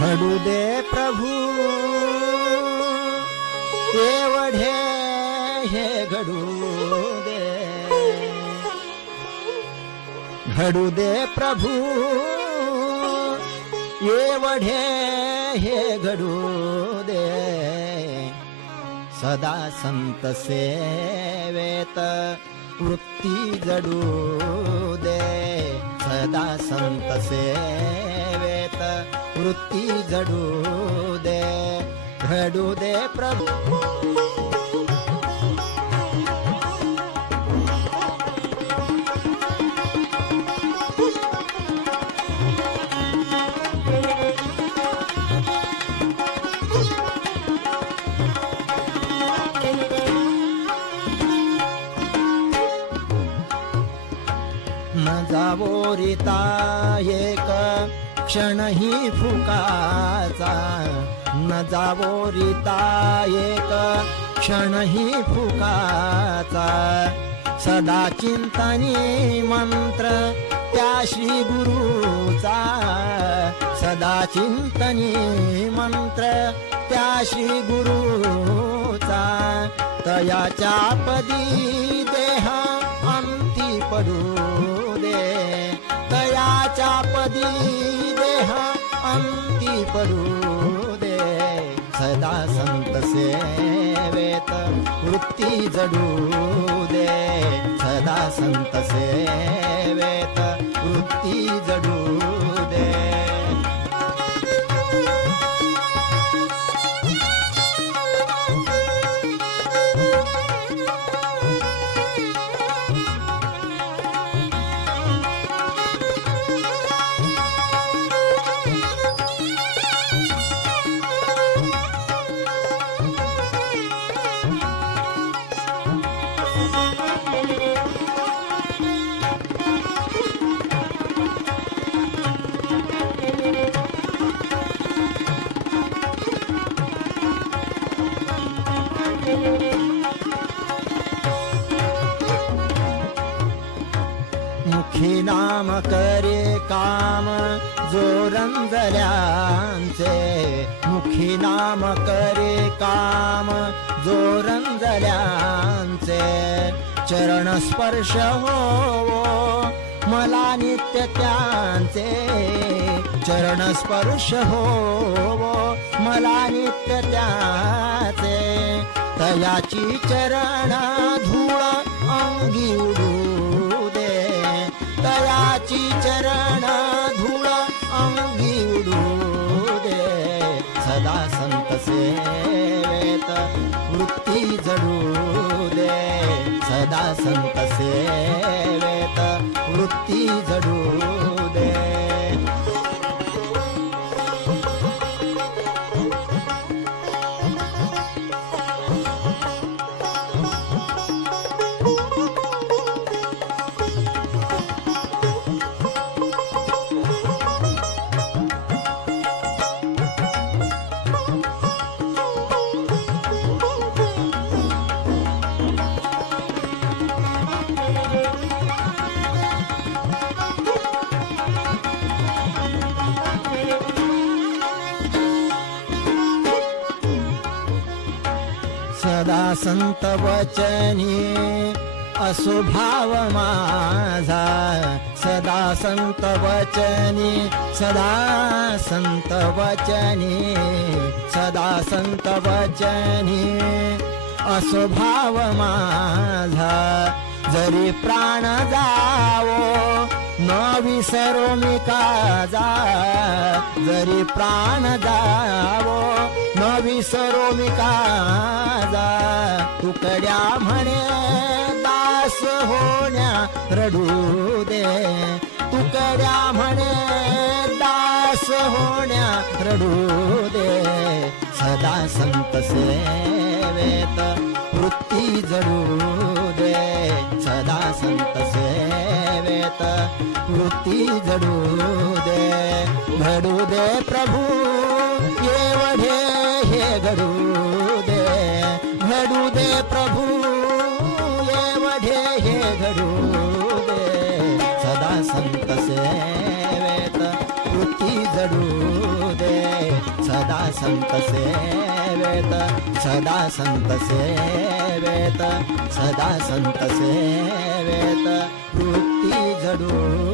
घडू दे प्रभू एवढे हे घडू दे, घडू दे प्रभू एवढे हे घडू दे, सदा संत सेवेत वृत्ती जडू दे, सदा संत सेवेत वृत्ती जडू दे, घडू दे प्रभू न जावो रिता एक क्षणही फुकाचा, न जावो रिता एक क्षणही फुकाचा, सदा चिंतनी मंत्र त्याशी गुरुचा, सदा चिंतनी मंत्र त्याशी गुरुचा, तयाच्या पदी देह अंती पडू दे, तयाच्या पदी देह अंती पडू दे, सदा संत सेवेत वृत्ती जडू दे, सदा संत सेवेत वृत्ती जडू दे. मुखी नाम करे काम जो रंजल्यांचे, मुखी नाम करे काम जो रंजल्यांचे, चरण स्पर्श होवो मला नित्य त्यांचे, चरण स्पर्श होवो मला नित्य त्यांचे, तयाची चरण धूळ अंगी उडू दे, तयाची चरण धूळ अंगी उडू दे, सदा संत सेवेत वृत्ती जडू दे, सदा संत सेवेत वृत्ती जडू दे. सदा संत वचनी असो भाव माझा, सदा संत वचनी, सदा संत वचनी, सदा संत वचनी असो भाव माझा, जरी प्राण जावो न विसरो मी काजा, जरी प्राण जावो न विसरो मी काजा, तुकड्या म्हणे दास होण्या रडू दे, तुकड्या म्हणे दास होण्या रडू दे, सदा संत सेवेत वृत्ती जडू दे, सदा संत सेवेत वृत्ती जडू दे, घडू दे प्रभू एवढे हे घडू दे, घडू दे प्रभू एवढे हे घडू दे, सदा संत सेवेत वृत्ती जडू दे, संत सेवेत, सदा संत सेवेत, सदा संत सेवेत. वृत्ती जडू